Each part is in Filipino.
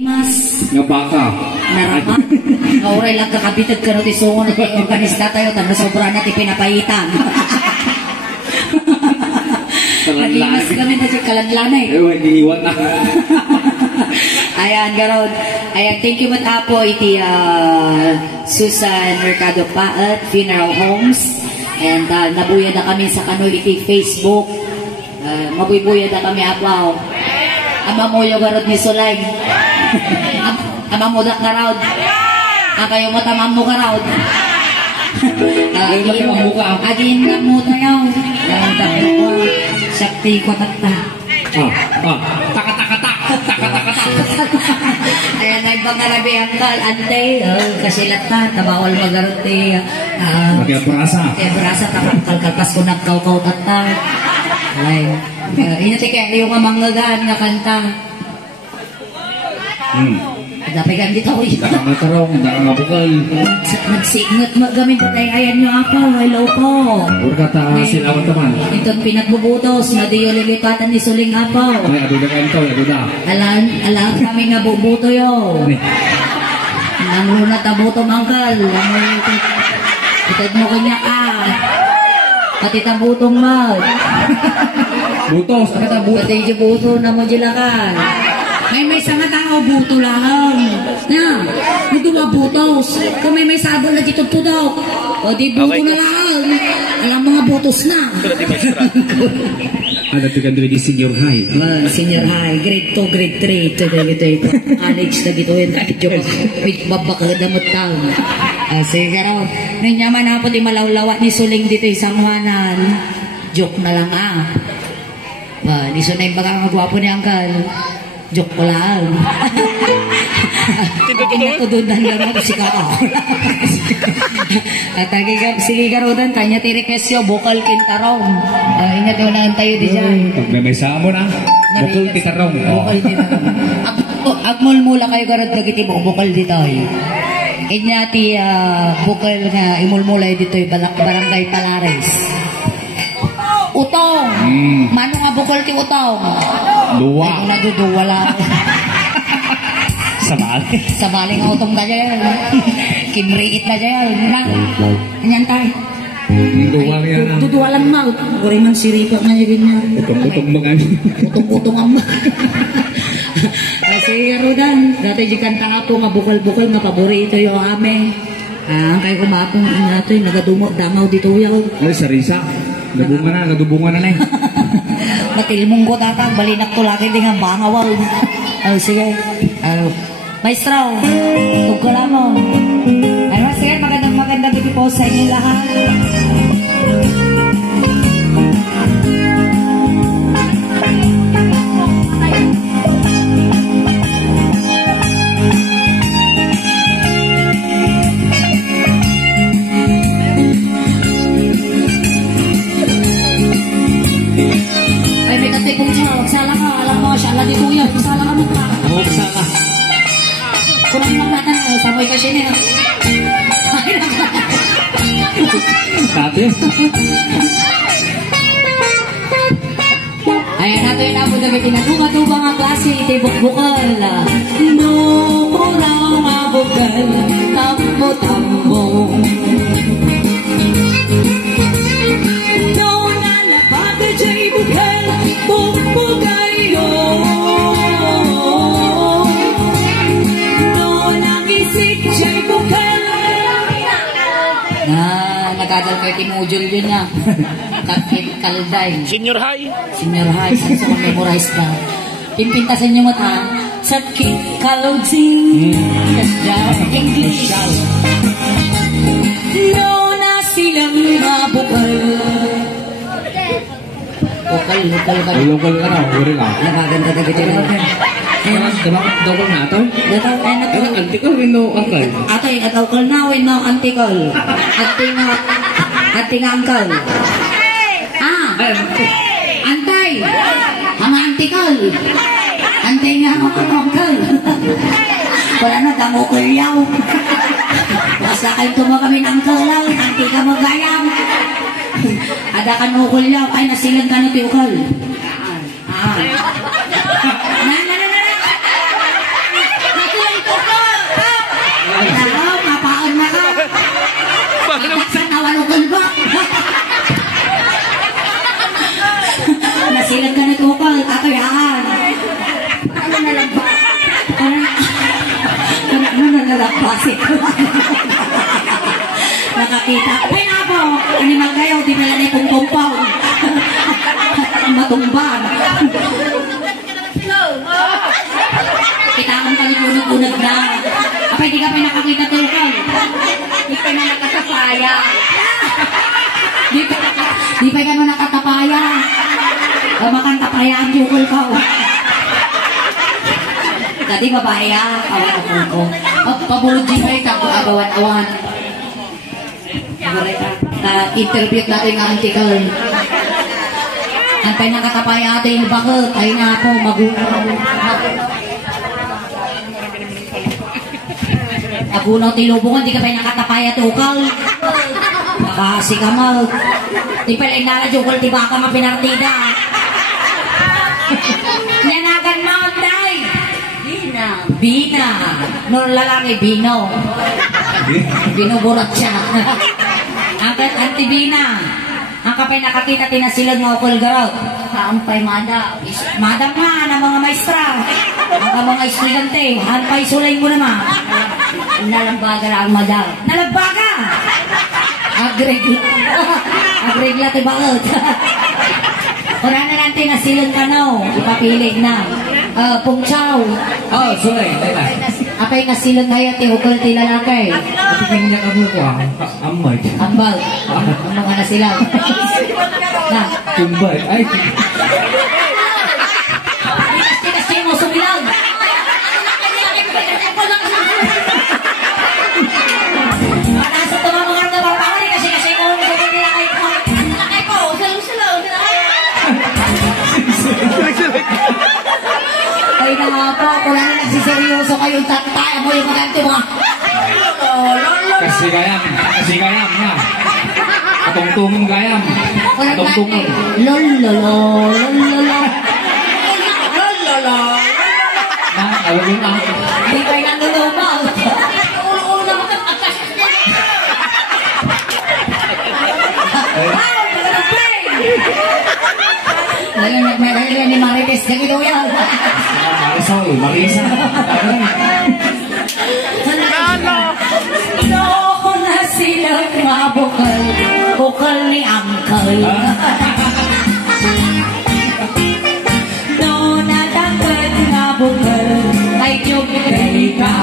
Mas nga baka narama oray lang kakabitag ka no ti sungon at organista tayo tanda sobra na ti pinapaitan. Nagimas kami na siya kalanlanay. ewan iiwan na. Ayan, garod. Ayan, thank you mat apo iti Susan Mercado Paat Funeral Homes. And nabuya na kami sa kano iti Facebook. Mabubuya na kami apo. Ama mo yung garod ni Sulay. Ama mo dak na raod. Kayo mo tamam mo ka raod. Agin na mo tayo. Sakti ko takta. Ayan, nagbangarabi ang kal, ante, kasilata, tabawal magarante. Kaya brasa, kalkalpas ko nagkaw-kaw tata. Ay, inati kaya yung mamanggagaan nga kanta. Dapat kan dito ko yun. Nakatarong, nakangabukal. Nagsignat magamit tayo. Ayan nyo ako. Hello po. Urkata silawan teman. Itong pinagbubutos. Nadiyo lilipatan ni Suling Apo. Ay, aduda ka ito, aduda. Alam kami nga bubuto yun. Nang luna tabuto mangkal. Itad mo kanya ka. Pati tabutong mag. Butos, apa tabuto? Pati yung buto na mo jilakan. May sama tao buto lang. Na, nagduwa butos. Kung may sabon na dito to daw. O di buto na lang. Alam mga butos na. Ada tiga di senior high. Senior high, grade 2, grade 3. Ito dito. College na dito. Babakadamot tao. Sige raw. Nanyaman ako di malawlawa ni Suling dito Sangwanan. Joke na lang Di so na yung baga magwapo ni Uncle. Joke ko lang. Inatudunan lang ako si Kakao. At sige karodan, kanya ti-request yung vocal kintarong. Ingat yung lang tayo di dyan. Pag may samo na, vocal kintarong. Vocal kintarong. Agmulmula kayo karod nagiti vocal dito. Inya ti vocal nga imulmulay dito Barangay Palares. Utong. Mano nga bukol ti utong? Luwa. Ay, naduduwa lang. Sabali. Sabali nga utong na dyan. Kinriit na dyan. Anyan tayo. Luwa yan. Duduwa lang ma. Uri man siripa nga yun niya. Utong-utong mga. Utong-utong ang ma. Sige Rodan. Dati di kanta nga po nga bukol-bukol nga paborito yung ame. Kaya kumapong nato yung nagadumo-damaw dito yung. Ay, sarisa. Nadubungan na eh. Matilmong ko tatang, balinak to laki din ang bangawal. Sige. Maestro, tugkala mo. Sige, magandang gabi po sa inyo lahat. Magsala ka, alam mo, siya lang dito yan. Magsala ka muna. Oo, magsala. Kurang lang natin, samoy ka siya niya. Tati. Ayan natin yung nabod na pinagbuka-tubang ang klase, itibok-bukal. No, kurang mabukal, tambo-tambo. No, nalapag ka dyan bukal, bukbukayo. No, nangisik dyan bukal. Nagkadal kayo timujol yun na. Kalday. Senior high. Senior high. Saan sa memorize na. Pimpintasan nyo mata. Sakit kaloding. English. No na silang mabukal. Lokal ka. Lokal ka na, uri lang. Nakaganda na gito na. Dokol na ito? Antikol, wino angkal. Atay, atawkal na, wino antikol. Ating angkal. Antay! Ang antikol! Antay nga ang angkal! Wala na, damo ko yaw! Basta kayo tumo kami ng angkal lang, anti ka magayam! Ada kan ukol yaw, ay nasilan ka na tiukol! nalagpasit. Nakakita. Uy na po, animal kayo, di na yan ikong kumpaw. Matumban. Kita akong kalipunod-unod na. Apay, di ka pa nakakita tulkan. Di pa na nakatapaya. Di pa ka na nakatapaya. Makantapaya ang jukol ka. Tadi babae awan ko. Pabulod din kayo tako agawan-awan. Interview natin ang article. Antay nakatapaya atin bakit? Ay na ako magunaw tilubungan, di ka pa nakatapaya tukal. Kasi ka mal. Di pa rin nala jukol, di ba ka mapinartida? Yanagan mo, day! Bina. Nur lalaki, Bino. Binuburat siya. Auntie Bina. Ang kapay nakakita tinasilag mo ako garaw. Hampay madam. Madam nga na mga maestra. Ang mga estudyante. Hampay sulay mo naman. Nalambaga na ang madam. Nalambaga! Agregla ti bakit? Wala na lang tinasilag ka no. Ipapilig na. Pung chow. Oh, sulay. Apay nasilag kaya ti ukol ti lalakay. Patingin niya kamo ko amay. Ambal. Ang mga nasilag. Na. Kumbay. Ay. Kasi mo sumilag. Nasa tumang mga na barbangan kasi ko nilakay ko. Nilakay ko. Salong-salong. Ay na po, kung lang nagsiseryoso kayong tataya mo yung maganti mga Kasi gayam na. Katungtungan gayam. Katungtungan. Lololo. Alam mo na. Hindi kayo nanulumaw. Ulo-ulo naman ang akas. Wow, nag-play! Ngayon nagmedalya ni Marites na ginuyan. Marisa. Noon na silang mabukal, bukal ni Uncle. Noon na dapat mabukal, ay tiyong ka.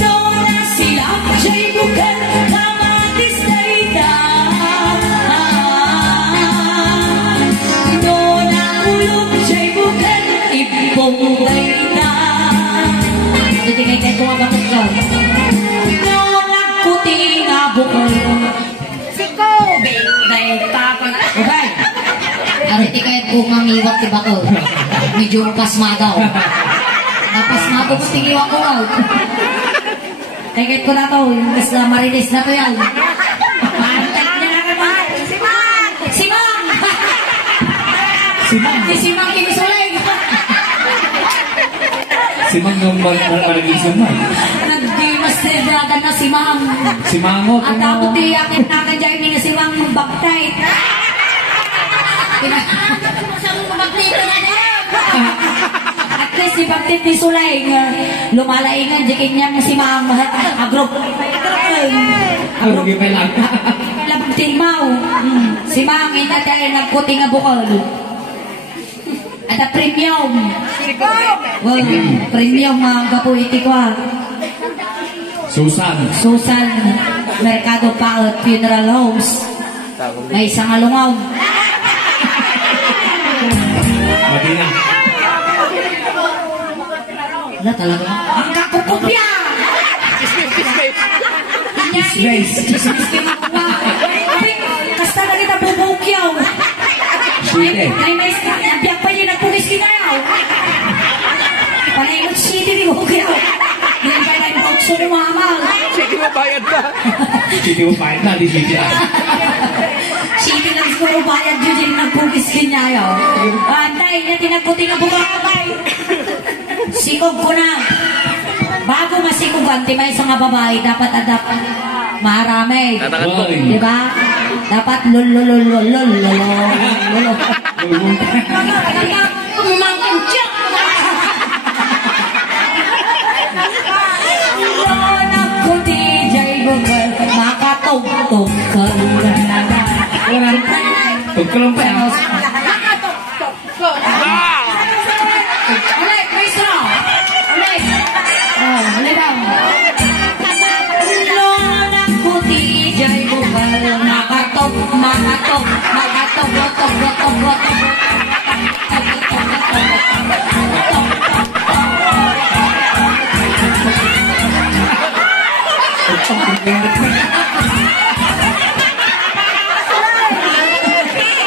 Noon na silang siya'y bukal, kamatis na itan. Noon na ulog siya'y bukal, ipong na itan. Jadi kayak tua banget kau. Nolak putih ngabukul. Siko bing tapan. Okay. Arti kayak bunga ngiwat di bakal. Medyo pas magaw. Napas magaw ko tingiwak ko out. Kayak ko na to, yung mas marinis na to yan. Pantak niya na naman. Simang. Simang kinisulay. Si Mang yung malagising man. Nagdi-masterdagan na si Mang. Si Mango. At ako tiyakin na kajay nga si Mang baktay. Saan mo baktay ka na niya? At least si baktay ni Sulay. Lumalaingan, jikin niya si Mang. Agrop. Agrop yung lang. Labagtin mo. Si Mang, inatay nagputing nga bukol. At a premium. Well, premium mga kapuiti ko ha. Susan Mercado Paot Funeral Homes. May isang alungaw. Madina. Wala talaga. Ang kakukupya! Space. Kasta na kita bubukyaw. Sweet May biyak pa niya nagpugis kinayaw. Panay City ni bukyaw. Yan pa na yung sumumamal. City mo bayad ba? City mo bayad na, di City ah. City lang siguro bayad yun yung nagpugis kinayaw. Antay, na tinagputi nga bukabay. Sikog ko na. Bago masikugan, may isang babae, dapat adapt marami. Diba? Dapat Kulong pa yan. Ulit, maestro. Ulit. Oh, ulit lang. Lona puti, jay bukal, makatok, makatok, makatok, botok, botok, botok.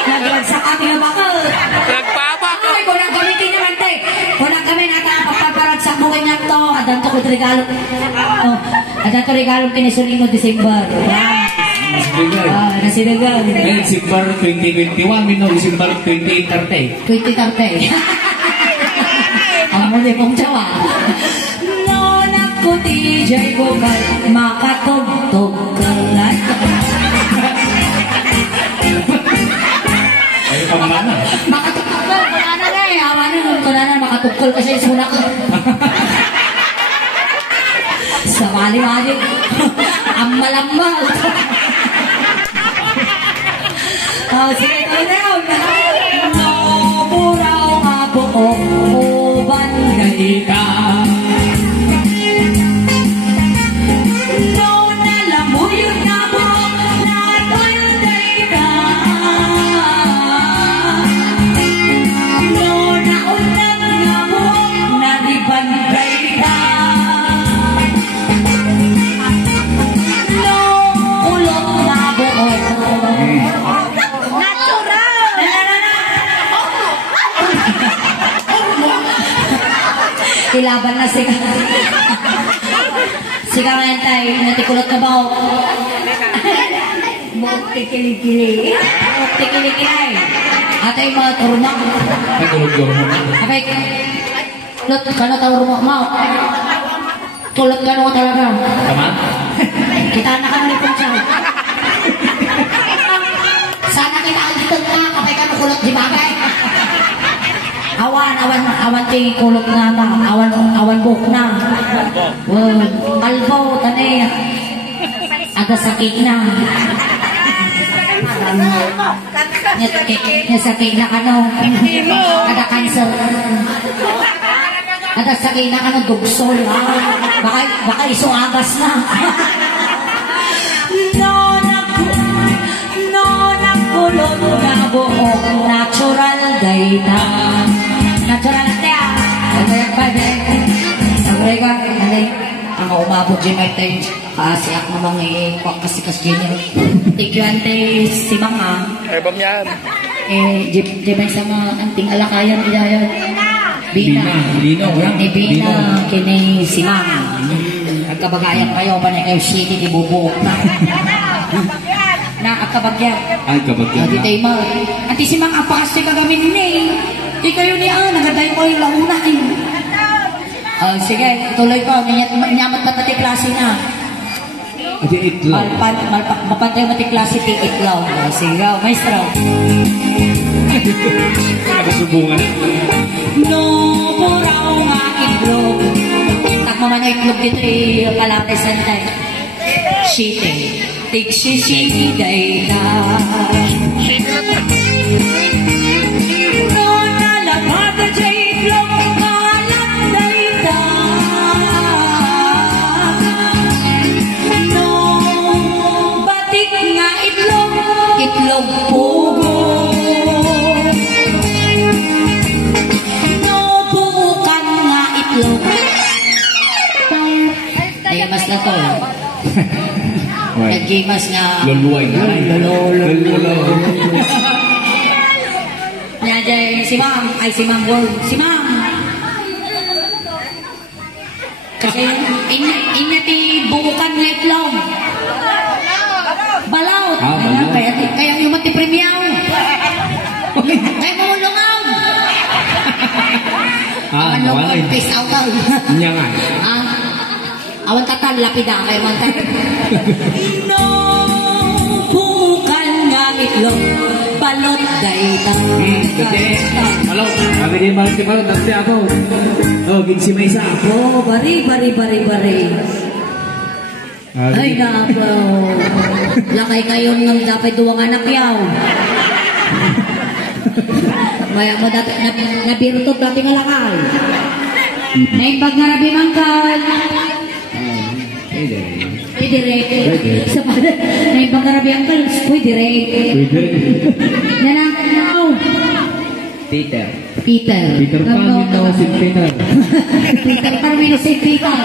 Naglagsak kami na bakal. Nagpapako. Ay, kung nagamitin naman, te. Kung nagamin ata ang pagpaparad sa buhay nga to, adan to ko regalo. Adan to regalo pinisuling mo December. Nasibigay. Nasilagal. Ngayon, December 2021, minong December 2030. 2030. Ang muli mong jawa. Nonak ko DJ ko kay makatugtog kalat. Ay, pamana. Makatugtog ka, kunana na eh. Awanin mo, kunana, makatugtog kasi sunak. Sa mali-mali. Ambal-ambal. Oh, sige, tuloy na yun. Naburaw nga buong uban ka. No, nalamuyot na buong natulday ka. No, naunang nga buong nalibanday ka. No, ulot na buong ilaban na siya. Siya ngayon tayo, natikulot na ba ako? Buok tikili-kili. Buok tikili-kili. Ate yung mga turmak. Nagulog-gulog mo na. Abay, kulot ka na turmak mo. Kulot ka na talaga. Tama? Kita na ka na rin siya. Sana kita ang dito na kapay ka na kulot di bagay. Awan ti kulot nga ba? Awan buk na. Kalbo, tanay. Ada sakit na. Nya sakit na ano. Ada cancer. Ada sakit na ano dugsol. Baka isuagas na. No, nakulot na buong natural data. Natural natin ah. Ito yung baby. Sabi ko, ang umabot dyan may tayo. Kasi ako namang kasi dyan yun. Tigyan tayo si mga. Ebam yan. Di ba sa mga anting alakayan nila yun? Bina. Bina. Ni Bina, kini si mga. Ang kabagayan kayo, ba na kayo city, di bubuok na. Na, ang kabagyan. Ay, kabagyan Di na. tayo ma. Ati si mga apakasya kagamin ni. Di kayo niya, nagaday ko yung launa eh. Sige, tuloy ko. Nyamat na pati klase na. Ate, itlog. Mapantay mati klase ti itlog. Sige, maestro. Nakasubungan. No, muraw nga itlog. Takma man ang itlog dito eh, kalapis santay. Shite. Tigsisiday na. No, nalabada dyan itlog, kalanday na. No, batik nga itlog, itlog pugo. No, buukan nga itlog. Nagamas na to. Naggimas nga. Luluway na. Luluway. Nandiyan si Ma'am, ay si Ma'am World. Si Ma'am. Kasi inati buukan nga itlog. Balaut. Ah, balaut. Kaya yung mati premiaw. Kaya mamulungaw. Ano nawalay. peace out daw. Niya nga. Awan tatan, lapida kayo man tayo. No, bukan nga itlog, balot dayta. Kasi, halo, sabi ni Mark Tipalo, dati ako. Ginsi may isa. Bari. Ay, nako. Lakay kayo ng dapat duwang anak yaw. Maya mo dati, nabirutog dati nga lakay. Naimbag nga rabi mangkal. Direct. Sa pada, naimbag nga rabi angkal. Uy, direct. Nanakaw. Peter Pan, no, si Peter. Peter Pan, no, si Peter.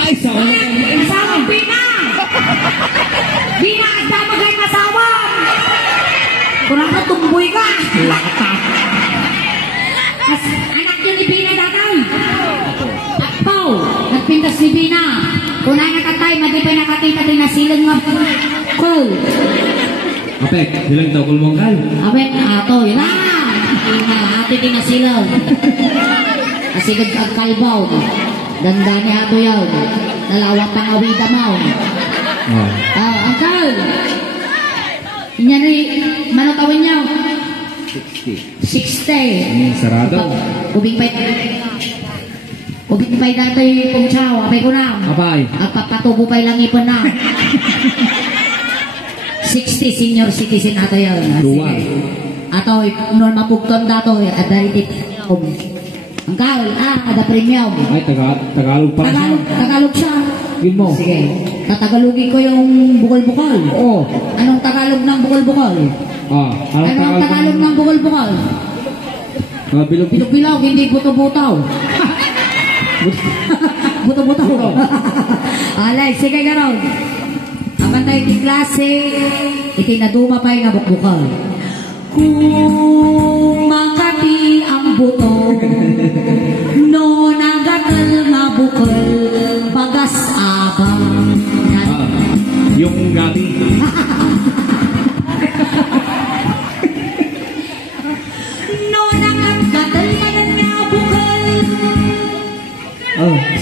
Ay, Sama Pina! Di na ada magay masawa! Kurang ka tumboy ka! Anak yun ni Pina datang! At Pau, nagpintas ni Pina. Kung na nakatay, madipay nakakita din na silang mga cool. Apek, bilang tau kulmong kal. Apek, ato, yun na! Ate din na silang. Kasigad ang kalbaw. Dandani ato yun. Nalawat ang awida mo. Angkal! Inya ni, manotawin niyo? 60. Sarado. Ubing pa'y dati pong chow. Apay ko na. Apay. At papatubo pa'y lang ipon na. 60 senior citizen ato yun. Luwa. Ato, norma pugton dato. At dari Angkal, ada premium. Ay, Tagalog pa siya. Tagalog siya. Yun mo. Sige. Tatagalogin ko yung bukol-bukol. Oo. Anong Tagalog ng bukol-bukol? Anong Tagalog ng bukol-bukol? Bilog-bilog. Bilog-bilog, hindi buto-butaw. Buto-butaw. Alay, sige ganon. Apan tayo di klase, itinaduma pa yung bukbukol. Kung makati ang buto, no nagatal nga bukol, bagas abang. Yung gabi. No nagatal nga bukol.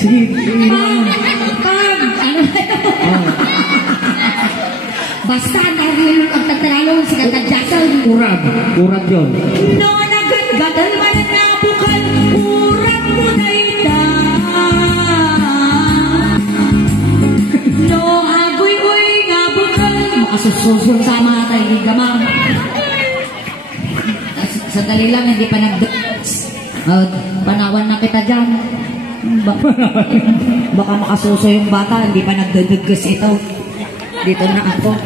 Sige. Ano basta nahulog ang tatalong si Katadyasan. Kurad yun. No nagatal nga bukol, kurang mo na ita. No agoy-oy nga bukol, makasususun sa mga tayo gamang. Sandali lang, hindi pa nag-dance. Panawan na kita dyan. Baka makasuso yung bata, hindi pa nagdadaggas ito. Dito na ako.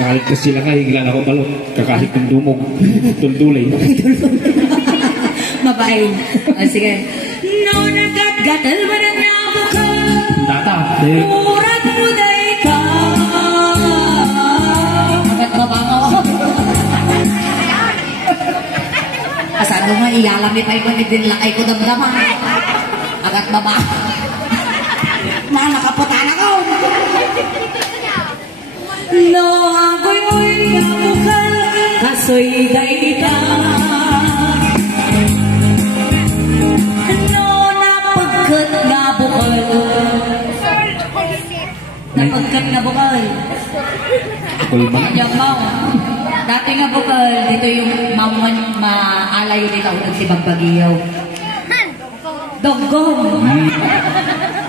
Nakalit sila ka, higlan ako palo. Kakahit ng dumog. Tuldulay. Mabain. Sige. No nagatgatal ba na nga bukol? Data. Murat mo day ka. Agat babangaw ako. Asano nga, iyalami pa yung nidinlakay ko damdaman. Agat babangaw. Nakaputan ako. No, ako'y bukal, kaso'y daita. No, napagkat nga bukal. Napagkat nga bukal. Kulman. Yung mau. Dati nga bukal, dito yung maalayo dito ako nagsibang Baguio. Doggong.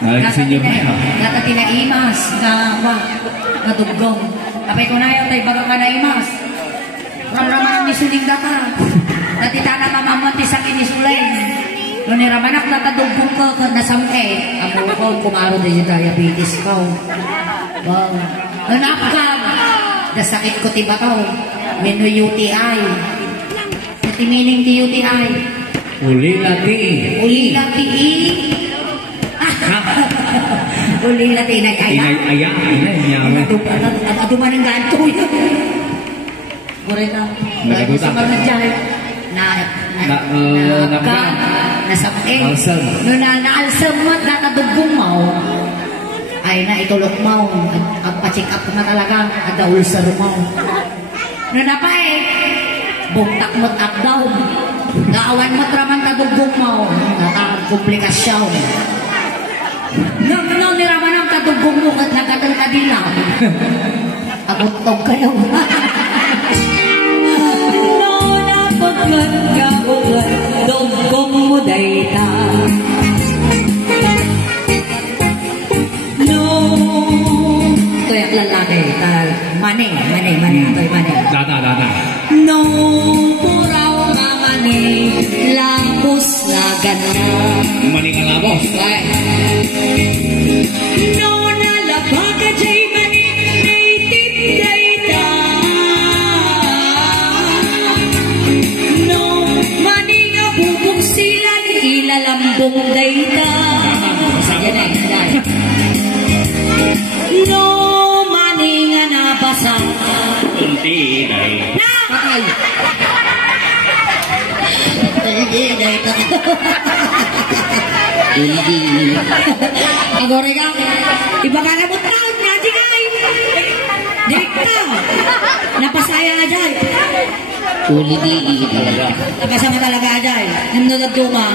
Nakasinyo ba yan? Nata tinaimas na duggong. Kapay ko na yun, tayo baga ka naimas. Ramraman ang misuling data. Natitana mamamanti sa kinisulay. Nung niramanak nataduggong ko, nasamke. Ako ko, kumaro din yung diabetes ko. Wow. Nanapkag. Nasakit ko tiba to. Menu UTI. Natimining di UTI. Uli lati. Uli lati. Uli lati na kaya. Inaya. Ado man ang ganto yun. Mure na. Nagagutan. Nasapin. Alsam. No na-alsam mo at nakadugong mo. Ay na itulok mo. Ang pa-check up na talaga. At ulcer mo. No na pa bungtak mo't up down. Naawan mo't raman kadugong mo. Nakakakomplikasyon. Nung niraman ang kadugong mo at nagkatang kadila. Agutog kayo. No, napagkat ka ugat, dugong mo dayta. No, ito yung lalaki, mani. ka na. Maningan na, boss. Ay. No nalaba ka jay mani native data. No maninga bubong sila ni ilalambong data. Yan ay yan. No maninga nabasa. Kunti dahil. Na! Patay! Hindi, data. Hindi. Agore ka. Iba ka na mo taon na, digay. Dikta. Napasaya na dyan. Hindi talaga. Napasama talaga dyan. Nanunod duma.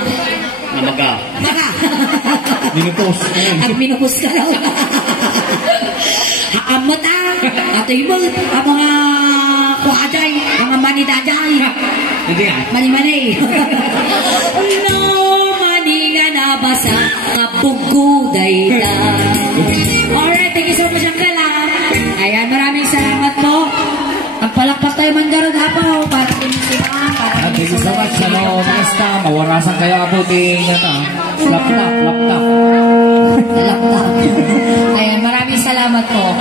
Namaga. Maka. Minupos. At minupos ka raw. Haamot Ato ibang mga kuhajay, mga manidajay. Hindi ah. Mani-mani. No, mani nga nabasa, kapuguday na. Alright, thank you so much, Uncle. Ayan, maraming salamat po. Ang palakpak tayo mandaron hapo para kinisiman. Thank you so much. Hello, Mesta. Mawarasan kayo ako din yata. Laptop. Ayan, maraming salamat po.